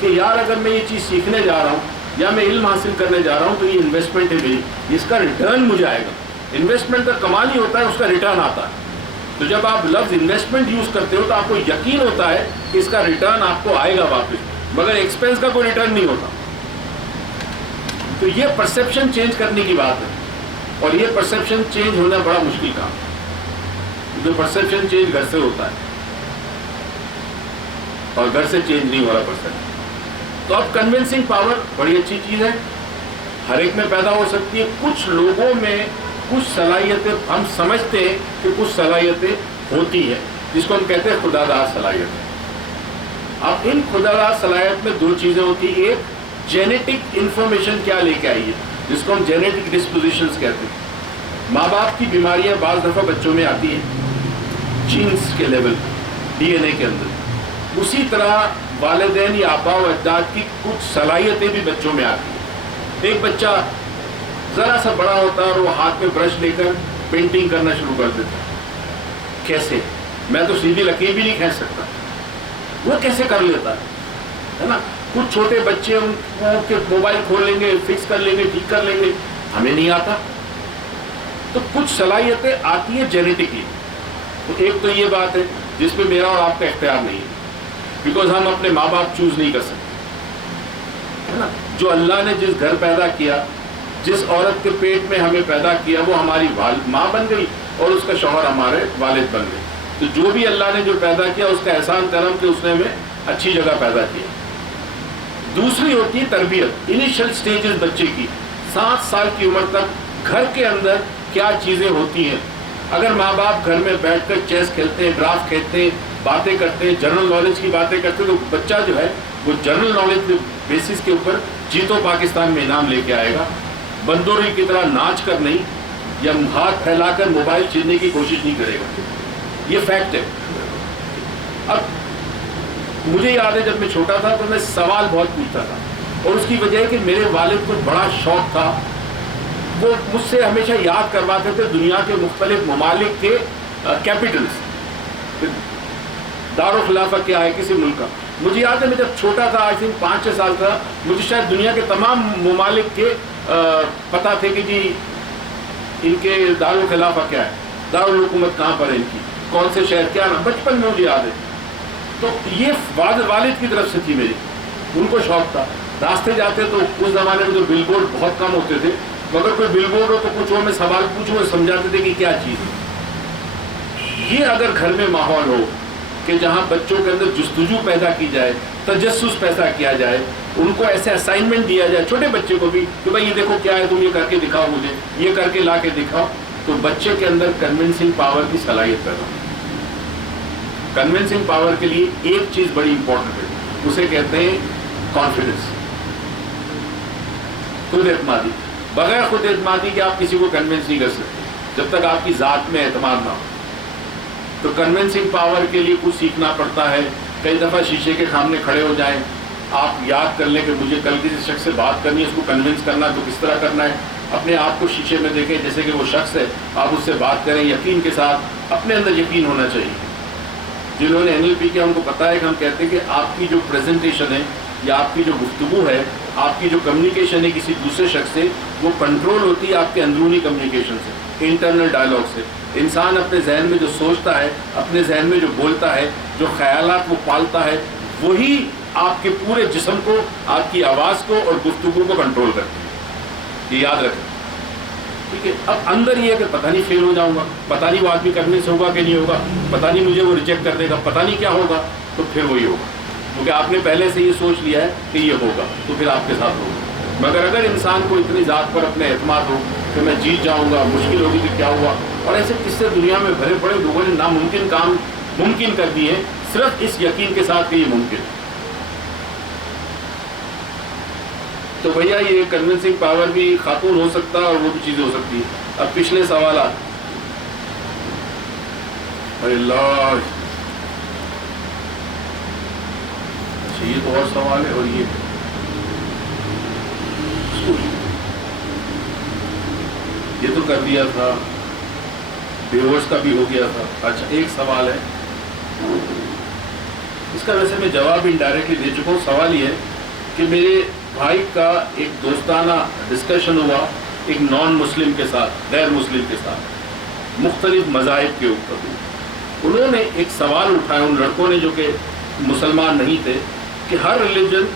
کہ یار اگر میں یہ چیز سیکھنے جا رہا ہوں یا میں علم حاصل کرنے جا رہا ہوں تو یہ انویسٹمنٹ ہے میری, اس کا ریٹرن مجھے آئے گا. انویسٹمنٹ کا کمال ہی ہوتا ہے اس کا ریٹرن آتا ہے. تو جب آپ لفظ انویسٹمنٹ یوز کرتے ہو تو آپ کو یقین ہوتا ہے کہ اس کا ریٹرن آپ کو آئے گا واپس, مگر ایکسپینس کا کوئی ریٹرن نہیں ہوتا. تو یہ پرسیپشن چینج کرنے کی بات ہے, اور یہ پرسیپشن چینج ہونا بڑا مشکل کام ہے. جو پرسیپشن چینج گھر سے ہوتا ہے اور گھر سے چینج نہیں ہو رہا پرسیپشن. تو اب کنونسنگ پاور بڑی اچھی چیز ہے, ہر ایک میں پیدا ہو سکتی ہے. کچھ لوگوں میں کچھ صلاحیتیں, ہم سمجھتے ہیں کہ کچھ صلاحیتیں ہوتی ہیں جس کو ہم کہتے ہیں خدا داد صلاحیتیں. اب ان خدا داد صلاحیت میں دو چیزیں ہوتی ہیں. ایک جینیٹک انفارمیشن کیا لے کے آئی ہے, جس کو ہم جینیٹک ڈسپوزیشنز کہتے ہیں. ماں باپ کی بیماریاں بعض دفعہ بچوں میں آتی ہیں جینز کے لیول, DNA کے اندر. اسی طرح والدین یا آبا و اجداد کی کچھ صلاحیتیں بھی بچوں میں آتی ہیں. ایک بچہ ذرا سا بڑا ہوتا ہے اور وہ ہاتھ میں برش لے کر پینٹنگ کرنا شروع کر دیتا ہے. کیسے؟ میں تو سیدھی لکیر بھی نہیں کھینچ سکتا, وہ کیسے کر لیتا ہے نا. کچھ چھوٹے بچے ان کے موبائل کھول لیں گے, فکس کر لیں گے, ٹھیک کر لیں گے, ہمیں نہیں آتا. تو کچھ صلاحیتیں آتی ہیں جینیٹکلی. تو ایک تو یہ بات ہے جس پہ میرا اور آپ کا اختیار نہیں ہے, بیکاز ہم اپنے ماں باپ چوز نہیں کر سکتے, ہے نا. جو اللہ نے جس گھر پیدا کیا, جس عورت کے پیٹ میں ہمیں پیدا کیا, وہ ہماری ماں بن گئی اور اس کا شوہر ہمارے والد بن گئے. تو جو بھی اللہ نے جو پیدا کیا اس کا احسان کرم کہ اس نے ہمیں اچھی جگہ پیدا کیا. دوسری ہوتی ہے تربیت, انیشل سٹیجز بچے کی, 7 سال کی عمر تک گھر کے اندر کیا چیزیں ہوتی ہیں. اگر ماں باپ گھر میں بیٹھ کر چیس کھیلتے ہیں, ڈرافٹ کھیلتے ہیں, باتیں کرتے ہیں, جنرل نالج کی باتیں کرتے ہیں, تو بچہ جو ہے وہ جنرل نالج کے بیسس کے اوپر جیتو پاکستان میں انعام لے کے آئے گا. بندوری کی طرح ناچ کر نہیں, یا ہاتھ پھیلا کر موبائل چھیننے کی کوشش نہیں کرے گا. یہ فیکٹ ہے. اب مجھے یاد ہے جب میں چھوٹا تھا تو میں سوال بہت پوچھتا تھا, اور اس کی وجہ ہے کہ میرے والد کو بڑا شوق تھا. وہ مجھ سے ہمیشہ یاد کرواتے تھے دنیا کے مختلف ممالک کے کیپٹلز, دارالخلافہ کیا ہے کسی ملک کا. مجھے یاد ہے میں جب چھوٹا تھا, آئی تھنک 5-6 سال تھا, مجھے شاید دنیا کے تمام ممالک کے پتہ تھے کہ جی ان کے دارالخلافہ کیا ہے, دارالحکومت کہاں پر ہے ان کی, کون سے شہر, کیا نام, بچپن میں مجھے یاد ہے. تو یہ والد کی طرف سے تھی میری, ان کو شوق تھا. راستے جاتے تو اس زمانے میں تو بل بورڈ بہت کم ہوتے تھے, مگر کوئی بل بورڈ ہو تو کچھ اور میں سوال پوچھوں, وہ سمجھاتے تھے کہ کیا چیز ہے. یہ اگر گھر میں ماحول ہو کہ جہاں بچوں کے اندر جستجو پیدا کی جائے, تجسس پیدا کیا جائے, ان کو ایسے اسائنمنٹ دیا جائے, چھوٹے بچے کو بھی کہ بھائی یہ دیکھو کیا ہے, تم یہ کر کے دکھاؤ, مجھے یہ کر کے لا کے دکھاؤ, تو بچے کے اندر کنونسنگ پاور کی صلاحیت پیدا ہوتی ہے. کنونسنگ پاور کے لیے ایک چیز بڑی امپورٹنٹ ہے, اسے کہتے ہیں کانفیڈنس, خود اعتمادی. بغیر خود اعتمادی کے آپ کسی کو کنونس نہیں کر سکتے جب تک آپ کی ذات میں اعتماد نہ ہو. تو کنونسنگ پاور کے لیے کچھ سیکھنا پڑتا ہے. کئی دفعہ شیشے کے سامنے کھڑے ہو جائیں, آپ یاد کر لیں کہ مجھے کل کسی شخص سے بات کرنی ہے, اس کو کنونس کرنا ہے تو کس طرح کرنا ہے. اپنے آپ کو شیشے میں دیکھیں جیسے کہ وہ شخص ہے, آپ اس سے بات کریں یقین کے ساتھ. اپنے اندر یقین ہونا چاہیے. جنہوں نے NLP کیا ان کو پتا ہے کہ ہم کہتے ہیں کہ آپ کی جو پریزنٹیشن ہے یا آپ کی جو گفتگو ہے, آپ کی جو کمیونیکیشن ہے کسی دوسرے شخص سے, وہ کنٹرول ہوتی ہے آپ کے اندرونی کمیونیکیشن سے, انٹرنل ڈائلاگ سے. انسان اپنے ذہن میں جو سوچتا ہے, اپنے ذہن میں جو بولتا ہے, جو خیالات وہ پالتا ہے, وہی آپ کے پورے جسم کو, آپ کی آواز کو اور گفتگو کو کنٹرول کرتے ہیں. یہ یاد رکھیں, ٹھیک ہے. اب اندر یہ ہے کہ پتہ نہیں فیل ہو جاؤں گا, پتہ نہیں وہ آدمی کرنے سے ہوگا کہ نہیں ہوگا, پتہ نہیں مجھے وہ ریجیکٹ کر دے گا, پتہ نہیں کیا ہوگا. تو پھر وہی ہوگا کیونکہ آپ نے پہلے سے یہ سوچ لیا ہے کہ یہ ہوگا, تو پھر آپ کے ساتھ ہوگا. مگر اگر انسان کو اتنی ذات پر اپنے اعتماد ہو کہ میں جیت جاؤں گا, مشکل ہوگی کہ کیا ہوا, اور ایسے قصے دنیا میں بھرے پڑے, لوگوں نے ناممکن کام ممکن کر دیے صرف اس یقین کے ساتھ کہ یہ ممکن ہے. تو بھیا یہ کنونسنگ پاور بھی خاتون ہو سکتا ہے اور وہ بھی چیزیں ہو سکتی ہے. اب پچھلے سوالات, اللہ اچھا یہ تو اور سوال ہے, اور یہ یہ تو کر دیا تھا, ڈیورس کا بھی ہو گیا تھا. اچھا ایک سوال ہے, اس کا ویسے میں جواب انڈائریکٹلی دے چکا ہوں. سوال یہ ہے کہ میرے بھائی کا ایک دوستانہ ڈسکشن ہوا ایک نان مسلم کے ساتھ, غیر مسلم کے ساتھ, مختلف مذاہب کے اوپر. انہوں نے ایک سوال اٹھایا, ان لڑکوں نے جو کہ مسلمان نہیں تھے, کہ ہر ریلیجن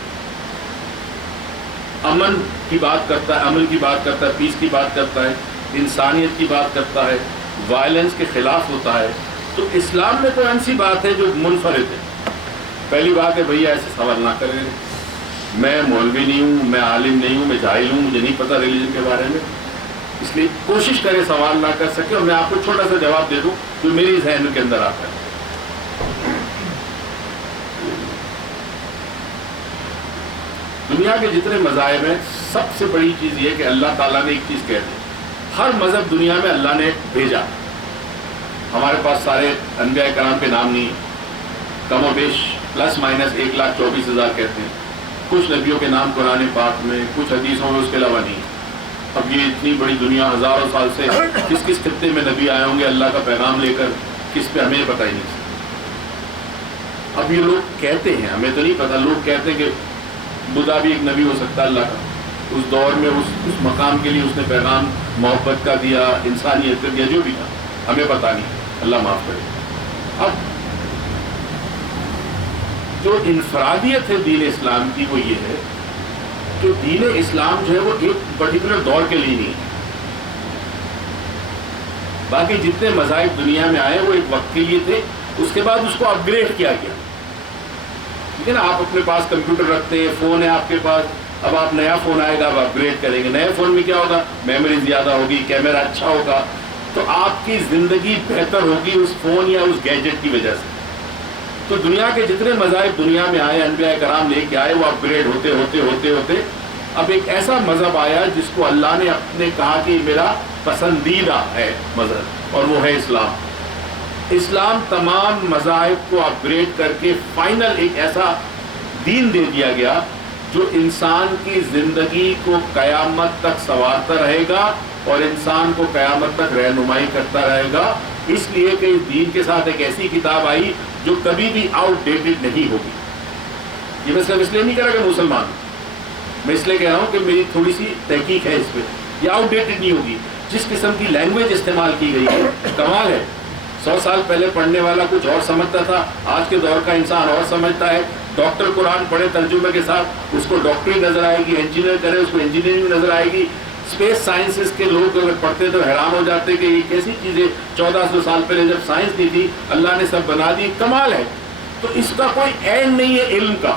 امن کی بات کرتا ہے, امن کی بات کرتا ہے, پیس کی بات کرتا ہے, انسانیت کی بات کرتا ہے, وائلنس کے خلاف ہوتا ہے. تو اسلام میں تو ایسی بات ہے جو منفرد ہے. پہلی بات ہے بھیا ایسے سوال نہ کریں, میں مولوی نہیں ہوں, میں عالم نہیں ہوں, میں جاہل ہوں, مجھے نہیں پتہ ریلیجن کے بارے میں, اس لیے کوشش کریں سوال نہ کر سکے. اور میں آپ کو چھوٹا سا جواب دے دوں جو میری ذہن کے اندر آتا ہے. دنیا کے جتنے مذاہب ہیں, سب سے بڑی چیز یہ کہ اللہ تعالیٰ نے ایک چیز کہہ دی, ہر مذہب دنیا میں اللہ نے بھیجا. ہمارے پاس سارے انبیاء کرام کے نام نہیں, کم و بیش پلس مائنس 1,24,000 کہتے ہیں. کچھ نبیوں کے نام قرآن پاک میں, کچھ حدیثوں میں, اس کے علاوہ نہیں. اب یہ اتنی بڑی دنیا, ہزاروں سال سے کس کس خطے میں نبی آئے ہوں گے اللہ کا پیغام لے کر, کس پہ ہمیں پتہ ہی نہیں. اب یہ لوگ کہتے ہیں, ہمیں تو نہیں پتہ, لوگ کہتے ہیں کہ بدھا بھی ایک نبی ہو سکتا ہے اللہ کا, اس دور میں اس مقام کے لیے اس نے پیغام محبت کا دیا, انسانیت کا دیا, جو بھی تھا ہمیں پتہ نہیں, اللہ معاف کرے. اب جو انفرادیت ہے دین اسلام کی وہ یہ ہے کہ دین اسلام جو ہے وہ ایک پرٹیکولر دور کے لیے نہیں ہے. باقی جتنے مذاہب دنیا میں آئے وہ ایک وقت کے لیے تھے, اس کے بعد اس کو اپ گریڈ کیا گیا. ٹھیک ہے نا, آپ اپنے پاس کمپیوٹر رکھتے ہیں, فون ہے آپ کے پاس, اب آپ نیا فون آئے گا, اب اپ گریڈ کریں گے. نئے فون میں کیا ہوگا, میموری زیادہ ہوگی, کیمرہ اچھا ہوگا, تو آپ کی زندگی بہتر ہوگی اس فون یا اس گیجٹ کی وجہ سے. تو دنیا کے جتنے مذاہب دنیا میں آئے, انبیاء کرام لے کے آئے, وہ اپ گریڈ ہوتے ہوتے ہوتے ہوتے اب ایک ایسا مذہب آیا جس کو اللہ نے اپنے کہا کہ میرا پسندیدہ ہے مذہب, اور وہ ہے اسلام. اسلام تمام مذاہب کو اپ گریڈ کر کے فائنل ایک ایسا دین دے دیا گیا جو انسان کی زندگی کو قیامت تک سنوارتا رہے گا اور انسان کو قیامت تک رہنمائی کرتا رہے گا. اس لیے کہ اس دین کے ساتھ ایک ایسی کتاب آئی جو کبھی بھی آؤٹ ڈیٹڈ نہیں ہوگی. یہ میں صرف اس لیے نہیں کہہ رہا کہ مسلمان, میں اس لیے کہہ رہا ہوں کہ میری تھوڑی سی تحقیق ہے اس پہ. یہ آؤٹ ڈیٹڈ نہیں ہوگی. جس قسم کی لینگویج استعمال کی گئی ہے, کمال ہے. 100 سال پہلے پڑھنے والا کچھ اور سمجھتا تھا, آج کے دور کا انسان اور سمجھتا ہے. ڈاکٹر قرآن پڑھے ترجمے کے ساتھ, اس کو ڈاکٹری نظر آئے گی, انجینئر کرے اس کو انجینئرنگ نظر آئے گی. اسپیس سائنسز کے لوگ اگر پڑھتے تو حیران ہو جاتے کہ یہ کیسی چیزیں 1400 سال پہلے جب سائنس نہیں تھی اللہ نے سب بنا دی. کمال ہے. تو اس کا کوئی اینڈ نہیں ہے علم کا.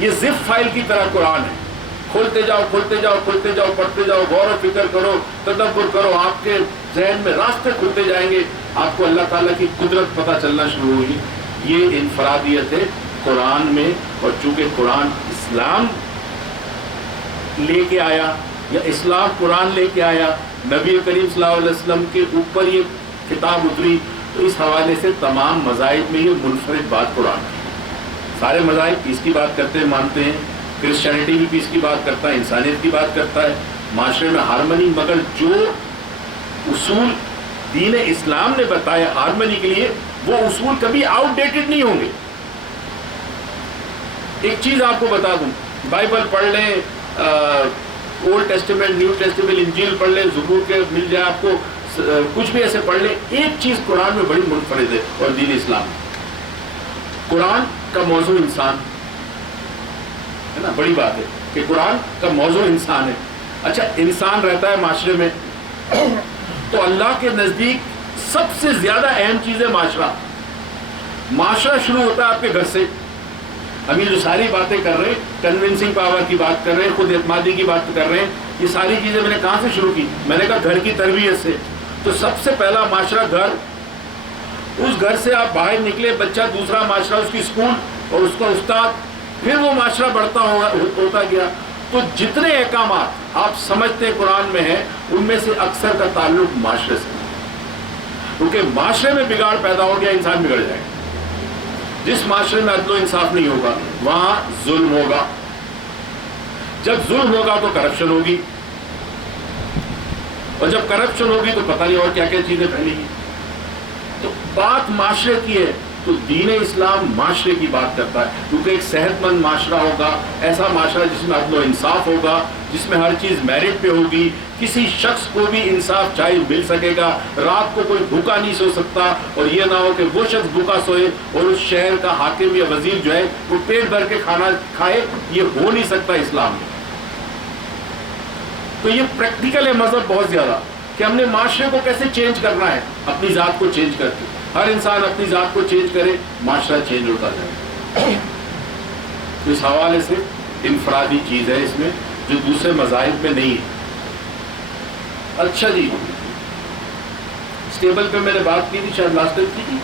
یہ زپ فائل کی طرح قرآن ہے, کھولتے جاؤ کھولتے جاؤ کھولتے جاؤ, پڑھتے جاؤ, غور و فکر کرو, تدبر کرو, آپ کے ذہن میں راستے کھلتے جائیں گے, آپ کو اللہ تعالیٰ کی قدرت پتہ چلنا شروع ہوگی. یہ انفرادیت ہے قرآن میں, اور چونکہ قرآن اسلام لے کے آیا, یا اسلام قرآن لے کے آیا, نبی کریم صلی اللہ علیہ وسلم کے اوپر یہ کتاب اتری, تو اس حوالے سے تمام مذاہب میں یہ منفرد بات قرآن کی. سارے مذاہب پیس کی بات کرتے ہیں, مانتے ہیں, کرسچینٹی بھی پیس کی بات کرتا ہے, انسانیت کی بات کرتا ہے, معاشرے میں ہارمنی, مگر جو اصول دین اسلام نے بتایا ہارمنی کے لیے, وہ اصول کبھی آؤٹ ڈیٹڈ نہیں ہوں گے. ایک چیز آپ کو بتا دوں, بائبل پڑھ لیں, اولڈ ٹیسٹیمنٹ, نیو ٹیسٹیمنٹ, انجیل پڑھ لیں, زبور کے مل جائے آپ کو, کچھ بھی ایسے پڑھ لیں, ایک چیز قرآن میں بڑی منفرد ہے اور دین اسلام. قرآن کا موضوع انسان ہے نا, بڑی بات ہے کہ قرآن کا موضوع انسان ہے. اچھا, انسان رہتا ہے معاشرے میں, تو اللہ کے نزدیک سب سے زیادہ اہم چیز ہے معاشرہ. معاشرہ شروع ہوتا ہے آپ کے گھر سے. ہم یہ جو ساری باتیں کر رہے ہیں, کنونسنگ پاور کی بات کر رہے ہیں, خود اعتمادی کی بات کر رہے ہیں, یہ ساری چیزیں میں نے کہاں سے شروع کی؟ میں نے کہا گھر کی تربیت سے. تو سب سے پہلا معاشرہ گھر. اس گھر سے آپ باہر نکلے, بچہ دوسرا معاشرہ, اس کی اسکول اور اس کا استاد, پھر وہ معاشرہ بڑھتا ہوتا گیا. تو جتنے احکامات آپ سمجھتے ہیں قرآن میں ہیں, ان میں سے اکثر کا تعلق معاشرے سے, کیونکہ معاشرے میں بگاڑ پیدا ہو گیا, انسان بگڑ جائے گا. جس معاشرے میں عدل و انصاف نہیں ہوگا وہاں ظلم ہوگا. جب ظلم ہوگا تو کرپشن ہوگی, اور جب کرپشن ہوگی تو پتہ نہیں اور کیا کیا چیزیں پھیلیں گی. تو بات معاشرے کی ہے, تو دین اسلام معاشرے کی بات کرتا ہے, کیونکہ ایک صحت مند معاشرہ ہوگا, ایسا معاشرہ جس میں عدل و انصاف ہوگا, جس میں ہر چیز میرٹ پہ ہوگی, کسی شخص کو بھی انصاف چاہے مل سکے گا, رات کو کوئی بھوکا نہیں سو سکتا, اور یہ نہ ہو کہ وہ شخص بھوکا سوئے اور اس شہر کا حاکم یا وزیر جو ہے وہ پیٹ بھر کے کھانا کھائے. یہ ہو نہیں سکتا اسلام میں. تو یہ پریکٹیکل ہے مذہب بہت زیادہ, کہ ہم نے معاشرے کو کیسے چینج کرنا ہے, اپنی ذات کو چینج کر کے. ہر انسان اپنی ذات کو چینج کرے, معاشرہ چینج ہوتا جائے. تو اس حوالے سے انفرادی چیز ہے اس میں, جو دوسرے مذاہب میں نہیں ہے. اچھا جی, اسٹیبل پہ میں نے بات کی تھی, شاید لاسٹ ٹائم کی تھی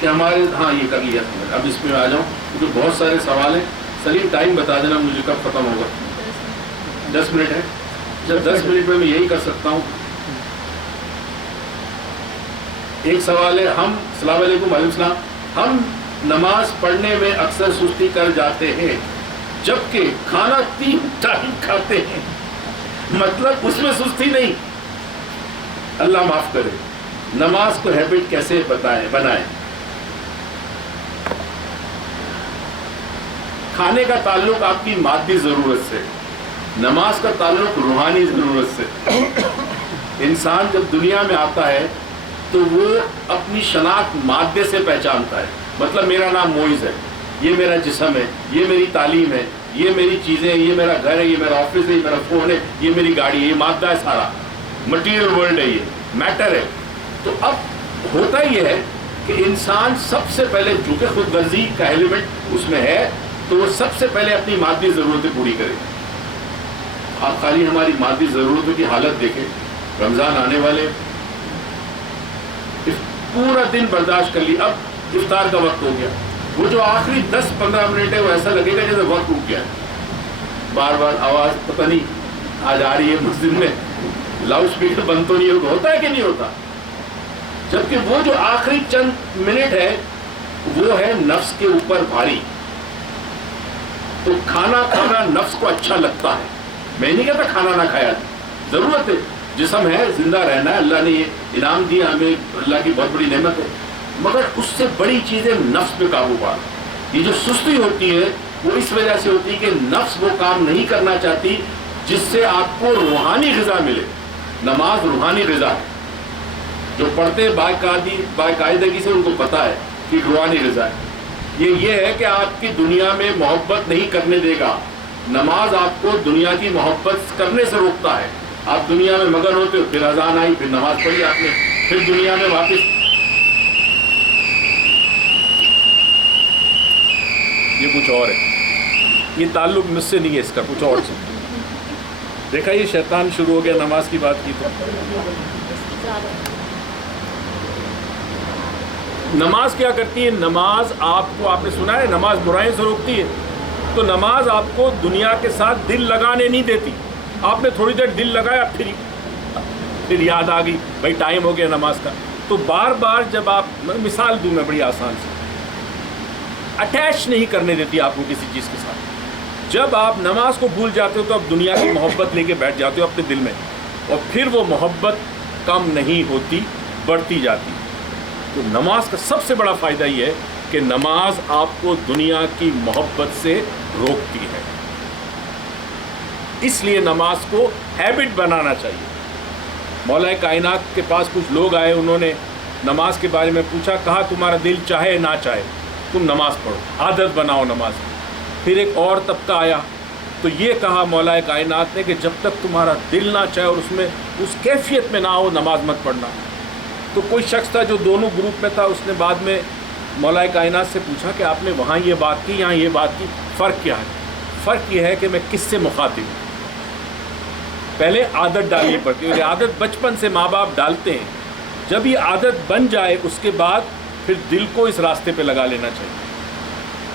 کہ ہمارے, ہاں یہ کر لیا. اب اس میں آ جاؤں کیونکہ بہت سارے سوال ہیں. سلیم ٹائم بتا دینا مجھے کب ختم ہوگا. 10 منٹ ہے. جب 10 منٹ میں یہی کر سکتا ہوں. ایک سوال ہے, ہم, السلام علیکم. وعلیکم السلام. ہم نماز پڑھنے میں اکثر سستی کر جاتے ہیں جبکہ کھانا 3 ٹائم کھاتے ہیں, مطلب اس میں سستی نہیں. اللہ معاف کرے. نماز کو ہیبٹ کیسے بنائیں؟ کھانے کا تعلق آپ کی مادی ضرورت سے, نماز کا تعلق روحانی ضرورت سے. انسان جب دنیا میں آتا ہے تو وہ اپنی شناخت مادے سے پہچانتا ہے. مطلب میرا نام موئز ہے, یہ میرا جسم ہے, یہ میری تعلیم ہے, یہ میری چیزیں, یہ میرا گھر ہے, یہ میرا آفس ہے, یہ میرا فون ہے, یہ میری گاڑی ہے. یہ مادہ ہے, سارا مٹیریل ورلڈ ہے, یہ میٹر ہے. تو اب ہوتا یہ ہے کہ انسان سب سے پہلے, چونکہ خود غرضی کا ایلیمنٹ اس میں ہے, تو وہ سب سے پہلے اپنی مادی ضرورتیں پوری کرے. آپ خالی ہماری مادی ضرورتوں کی حالت دیکھیں. رمضان آنے والے, پورا دن برداشت کر لی, اب افطار کا وقت ہو گیا. وہ جو آخری 10-15 منٹ ہے وہ ایسا لگے گا جیسے وقت رک گیا ہے. بار بار آواز پتہ نہیں آج آ رہی ہے مسجد میں, لاؤڈ اسپیکر بند تو نہیں ہوتا ہے کہ نہیں ہوتا. جبکہ وہ جو آخری چند منٹ ہے وہ ہے نفس کے اوپر بھاری. تو کھانا کھانا نفس کو اچھا لگتا ہے. میں نہیں کہتا کھانا نہ کھایا, ضرورت ہے, جسم ہے, زندہ رہنا ہے, اللہ نے یہ انعام دیا ہمیں, اللہ کی بہت بڑی نعمت ہے. مگر اس سے بڑی چیز ہے نفس پہ قابو پانا. یہ جو سستی ہوتی ہے وہ اس وجہ سے ہوتی ہے کہ نفس وہ کام نہیں کرنا چاہتی جس سے آپ کو روحانی غذا ملے. نماز روحانی غذا ہے. جو پڑھتے ہیں باقاعدگی سے ان کو پتہ ہے کہ روحانی غذا ہے. یہ ہے کہ آپ کی دنیا میں محبت نہیں کرنے دے گا. نماز آپ کو دنیا کی محبت کرنے سے روکتا ہے. آپ دنیا میں مگن ہوتے ہو, پھر اذان آئی, پھر نماز پڑھی آپ نے, پھر دنیا میں واپس. یہ کچھ اور ہے, یہ تعلق مجھ سے نہیں ہے, اس کا کچھ اور سے. دیکھا یہ شیطان شروع ہو گیا, نماز کی بات کی تو زیادہ. نماز کیا کرتی ہے؟ نماز آپ کو، آپ نے سنا ہے نماز برائیوں سے روکتی ہے، تو نماز آپ کو دنیا کے ساتھ دل لگانے نہیں دیتی. آپ نے تھوڑی دیر دل لگایا، پھر یاد آ گئی بھائی ٹائم ہو گیا نماز کا. تو بار بار جب آپ، مثال دوں میں بڑی آسان سے، اٹیچ نہیں کرنے دیتی آپ کو کسی چیز کے ساتھ. جب آپ نماز کو بھول جاتے ہو تو آپ دنیا کی محبت لے کے بیٹھ جاتے ہو اپنے دل میں، اور پھر وہ محبت کم نہیں ہوتی، بڑھتی جاتی. تو نماز کا سب سے بڑا فائدہ یہ ہے کہ نماز آپ کو دنیا کی محبت سے روکتی ہے. اس لیے نماز کو ہیبٹ بنانا چاہیے. مولا کائنات کے پاس کچھ لوگ آئے، انہوں نے نماز کے بارے میں پوچھا، کہا تمہارا دل چاہے نہ چاہے تم نماز پڑھو، عادت بناؤ نماز کی. پھر ایک اور طبقہ آیا تو یہ کہا مولا کائنات نے کہ جب تک تمہارا دل نہ چاہے اور اس میں اس کیفیت میں نہ ہو نماز مت پڑھنا. تو کوئی شخص تھا جو دونوں گروپ میں تھا، اس نے بعد میں مولا کائنات سے پوچھا کہ آپ نے وہاں یہ بات کی، یہاں یہ بات کی، فرق کیا ہے؟ فرق یہ ہے کہ میں کس سے مخاطب ہوں. پہلے عادت ڈالنی پڑتی ہے، یہ عادت بچپن سے ماں باپ ڈالتے ہیں. جب یہ عادت بن جائے اس کے بعد پھر دل کو اس راستے پہ لگا لینا چاہیے.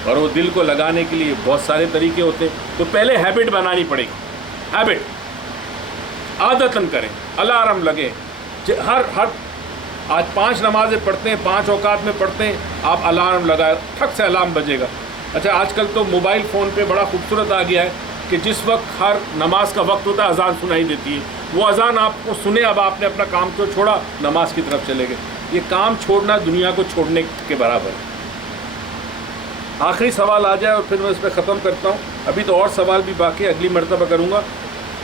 اور وہ دل کو لگانے کے لیے بہت سارے طریقے ہوتے ہیں. تو پہلے ہیبٹ بنانی پڑے گی. ہیبٹ عادتاً کریں، الارم لگے. ہر آج 5 نمازیں پڑھتے ہیں، 5 اوقات میں پڑھتے ہیں، آپ الارم لگائے، ٹھک سے الارم بجے گا. اچھا آج کل تو موبائل فون پہ بڑا خوبصورت آ گیا ہے کہ جس وقت ہر نماز کا وقت ہوتا ہے اذان سنائی دیتی ہے. وہ اذان آپ کو سنے، اب آپ نے اپنا کام تو چھوڑا، نماز کی طرف چلے گئے. یہ کام چھوڑنا دنیا کو چھوڑنے کے برابر ہے. آخری سوال آ جائے اور پھر میں اس پہ ختم کرتا ہوں. ابھی تو اور سوال بھی باقی، اگلی مرتبہ کروں گا.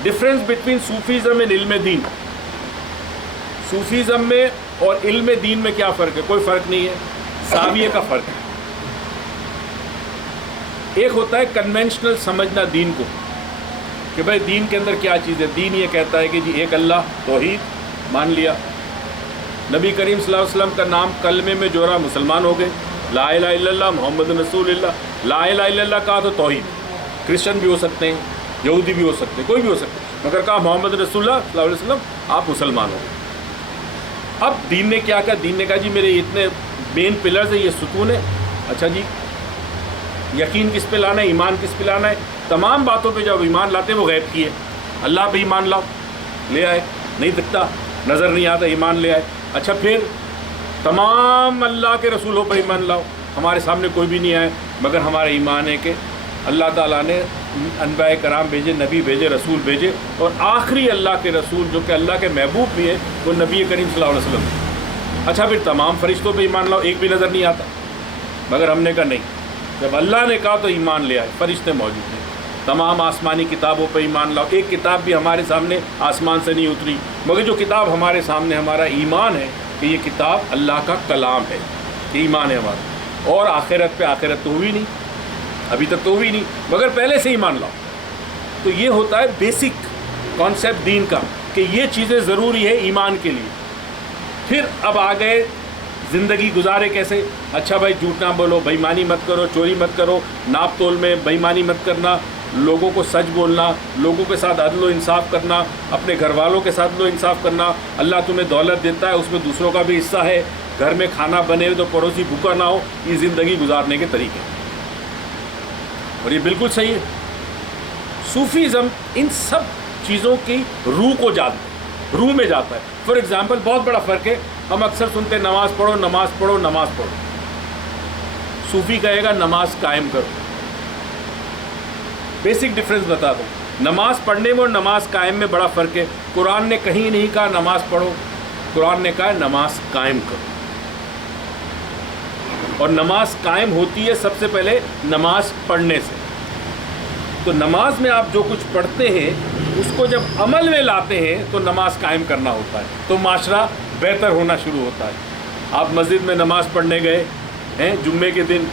ڈفرینس بٹوین صوفیزم اینڈ علم دین. صوفیزم میں اور علم دین میں کیا فرق ہے؟ کوئی فرق نہیں ہے، زاویے کا فرق ہے. ایک ہوتا ہے کنونشنل سمجھنا دین کو، کہ بھائی دین کے اندر کیا چیز ہے. دین یہ کہتا ہے کہ جی ایک اللہ، توحید مان لیا. نبی کریم صلی اللہ علیہ وسلم کا نام کلمے میں جوڑا، مسلمان ہو گئے. لا الہ الا اللہ محمد رسول اللہ. لا الہ الا اللہ کہا تو توحید. کرسچن بھی ہو سکتے ہیں، یہودی بھی ہو سکتے ہیں، کوئی بھی ہو سکتا ہے، مگر کہا محمد رسول اللہ صلی اللہ علیہ وسلم، آپ مسلمان ہو گئے. اب دین نے کیا کہا؟ دین نے کہا جی میرے اتنے مین پلرز ہیں، یہ ستون ہے. اچھا جی یقین کس پہ لانا ہے، ایمان کس پہ لانا ہے؟ تمام باتوں پہ جب ایمان لاتے ہیں وہ غیب کی ہے. اللہ پہ ایمان لاؤ، لے آئے. نہیں دکھتا، نظر نہیں آتا، ایمان لے آئے. اچھا پھر تمام اللہ کے رسولوں پہ ایمان لاؤ. ہمارے سامنے کوئی بھی نہیں آئے، مگر ہمارا ایمان ہے کہ اللہ تعالیٰ نے انبیاء کرام بھیجے، نبی بھیجے، رسول بھیجے، اور آخری اللہ کے رسول جو کہ اللہ کے محبوب بھی ہیں وہ نبی کریم صلی اللہ علیہ وسلم. اچھا پھر تمام فرشتوں پہ ایمان لاؤ. ایک بھی نظر نہیں آتا، مگر ہم نے کہا نہیں، جب اللہ نے کہا تو ایمان لے آئے. فرشتے موجود ہیں. تمام آسمانی کتابوں پہ ایمان لاؤ. ایک کتاب بھی ہمارے سامنے آسمان سے نہیں اتری، مگر جو کتاب ہمارے سامنے ہمارا ایمان ہے کہ یہ کتاب اللہ کا کلام ہے، یہ ایمان ہے ہمارا. اور آخرت پہ، آخرت تو ہوئی نہیں، ابھی تک تو ہوئی نہیں، مگر پہلے سے ایمان لاؤ. تو یہ ہوتا ہے بیسک کانسیپٹ دین کا کہ یہ چیزیں ضروری ہے ایمان کے لیے. پھر اب آ گئے زندگی گزارے کیسے. اچھا بھائی جھوٹ نہ بولو، بےایمانی مت کرو، چوری مت کرو، ناپ تول میں بےایمانی مت کرنا، لوگوں کو سچ بولنا، لوگوں کے ساتھ عدل و انصاف کرنا، اپنے گھر والوں کے ساتھ عدل و انصاف کرنا. اللہ تمہیں دولت دیتا ہے، اس میں دوسروں کا بھی حصہ ہے. گھر میں کھانا بنے تو پڑوسی بھوکا نہ ہو. یہ زندگی گزارنے کے طریقے، اور یہ بالکل صحیح ہے. صوفیزم ان سب چیزوں کی روح کو جانتا ہے، روح میں جاتا ہے. فار ایگزامپل بہت بڑا فرق ہے. ہم اکثر سنتے ہیں نماز پڑھو، نماز پڑھو، نماز پڑھو. صوفی کہے گا نماز قائم کرو. بیسک ڈفرینس بتا دو. نماز پڑھنے میں اور نماز قائم میں بڑا فرق ہے. قرآن نے کہیں نہیں کہا نماز پڑھو، قرآن نے کہا نماز قائم کرو. اور نماز قائم ہوتی ہے سب سے پہلے نماز پڑھنے سے. تو نماز میں آپ جو کچھ پڑھتے ہیں اس کو جب عمل میں لاتے ہیں تو نماز قائم کرنا ہوتا ہے، تو معاشرہ بہتر ہونا شروع ہوتا ہے. آپ مسجد میں نماز پڑھنے گئے ہیں جمعے کے دن،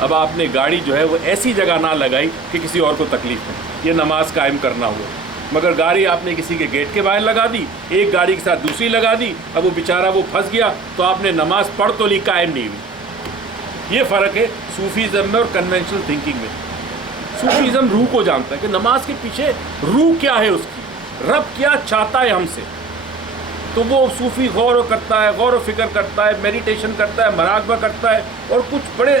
اب آپ نے گاڑی جو ہے وہ ایسی جگہ نہ لگائی کہ کسی اور کو تکلیف ہو، یہ نماز قائم کرنا ہوا. مگر گاڑی آپ نے کسی کے گیٹ کے باہر لگا دی، ایک گاڑی کے ساتھ دوسری لگا دی، اب وہ بیچارہ وہ پھنس گیا، تو آپ نے نماز پڑھ تو لی، قائم نہیں ہوئی. یہ فرق ہے صوفیزم میں اور کنونشنل تھنکنگ میں. صوفیزم روح کو جانتا ہے کہ نماز کے پیچھے روح کیا ہے، اس کی رب کیا چاہتا ہے ہم سے. تو وہ صوفی غور کرتا ہے، غور و فکر کرتا ہے، میڈیٹیشن کرتا ہے، مراقبہ کرتا ہے اور کچھ بڑے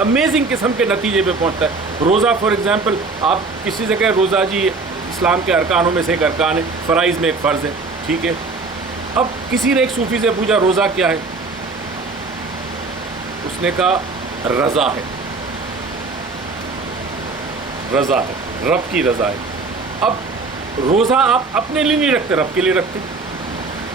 امیزنگ قسم کے نتیجے پہ پہنچتا ہے۔ روزہ فار ایگزامپل، آپ کسی سے کہیں روزہ جی اسلام کے ارکانوں میں سے ایک ارکان ہے، فرائض میں ایک فرض ہے، ٹھیک ہے۔ اب کسی نے ایک صوفی سے پوچھا روزہ کیا ہے؟ اس نے کہا رضا ہے، رضا ہے، رب کی رضا ہے۔ اب روزہ آپ اپنے لیے نہیں رکھتے، رب کے لیے رکھتے۔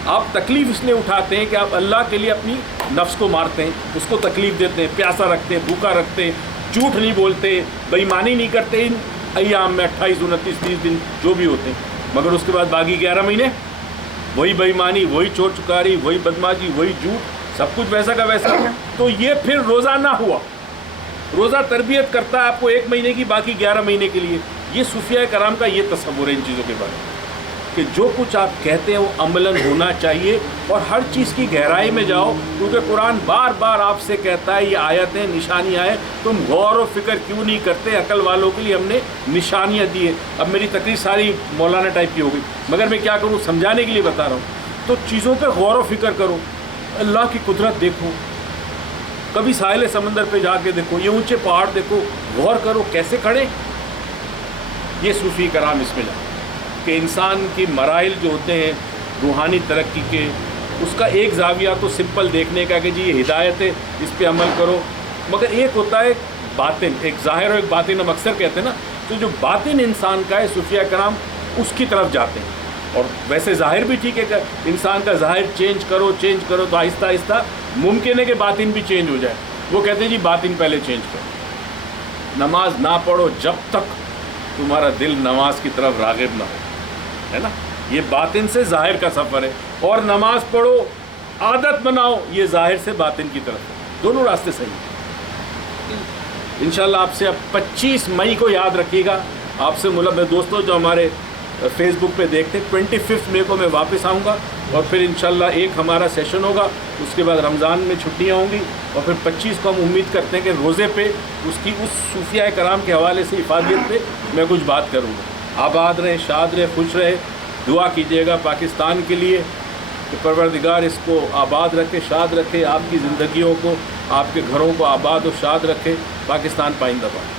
آپ تکلیف اس لیے اٹھاتے ہیں کہ آپ اللہ کے لیے اپنی نفس کو مارتے ہیں، اس کو تکلیف دیتے ہیں، پیاسا رکھتے ہیں، بھوکا رکھتے ہیں، جھوٹ نہیں بولتے، بے ایمانی نہیں کرتے ان ایام میں 28 29 30 دن جو بھی ہوتے ہیں، مگر اس کے بعد باقی 11 مہینے وہی بے ایمانی، وہی چور چکاری، وہی بدماشی، وہی جھوٹ، سب کچھ ویسا کا ویسا۔ تو یہ پھر روزہ نہ ہوا۔ روزہ تربیت کرتا ہے آپ کو 1 مہینے کی، باقی 11 مہینے کے لیے۔ یہ صوفیاء کرام کا یہ تصور ہے ان چیزوں کے بارے میں کہ جو کچھ آپ کہتے ہیں وہ عملاً ہونا چاہیے، اور ہر چیز کی گہرائی میں جاؤ، کیونکہ قرآن بار بار آپ سے کہتا ہے یہ آیتیں نشانیاں ہیں، تم غور و فکر کیوں نہیں کرتے؟ عقل والوں کے لیے ہم نے نشانیاں دی ہیں۔ اب میری تقریر ساری مولانا ٹائپ کی ہو گئی، مگر میں کیا کروں، سمجھانے کے لیے بتا رہا ہوں۔ تو چیزوں پہ غور و فکر کرو، اللہ کی قدرت دیکھو، کبھی ساحل سمندر پہ جا کے دیکھو، یہ اونچے پہاڑ دیکھو، غور کرو کیسے کھڑے۔ یہ صوفی کرام اس میں جاتے کہ انسان کی مراحل جو ہوتے ہیں روحانی ترقی کے، اس کا ایک زاویہ تو سمپل دیکھنے کا کہ جی یہ ہدایت ہے، اس پہ عمل کرو، مگر ایک ہوتا ہے باطن، ایک ظاہر اور ایک باطن، ہم اکثر کہتے ہیں نا، تو جو باطن انسان کا ہے صوفیاء کرام اس کی طرف جاتے ہیں۔ اور ویسے ظاہر بھی ٹھیک ہے کہ انسان کا ظاہر چینج کرو تو آہستہ آہستہ ممکن ہے کہ باطن بھی چینج ہو جائے۔ وہ کہتے ہیں جی باطن پہلے چینج کرو، نماز نہ پڑھو جب تک تمہارا دل نماز کی طرف راغب نہ ہو، ہے نا، یہ باطن سے ظاہر کا سفر ہے۔ اور نماز پڑھو، عادت بناؤ، یہ ظاہر سے باطن کی طرف ہے، دونوں راستے صحیح ہیں۔ انشاءاللہ آپ سے اب 25 مئی کو یاد رکھیے گا، آپ سے دوستوں جو ہمارے فیس بک پہ دیکھتے ہیں، 25 مئی کو میں واپس آؤں گا، اور پھر انشاءاللہ ایک ہمارا سیشن ہوگا، اس کے بعد رمضان میں چھٹیاں ہوں گی، اور پھر 25 کو ہم امید کرتے ہیں کہ روزے پہ اس صوفیاء کرام کے حوالے سے افادیت پہ میں کچھ بات کروں گا۔ آباد رہے، شاد رہے، خوش رہے، دعا کیجیے گا پاکستان کے لیے کہ پروردگار اس کو آباد رکھے، شاد رکھے، آپ کی زندگیوں کو، آپ کے گھروں کو آباد و شاد رکھے، پاکستان پائندہ باد۔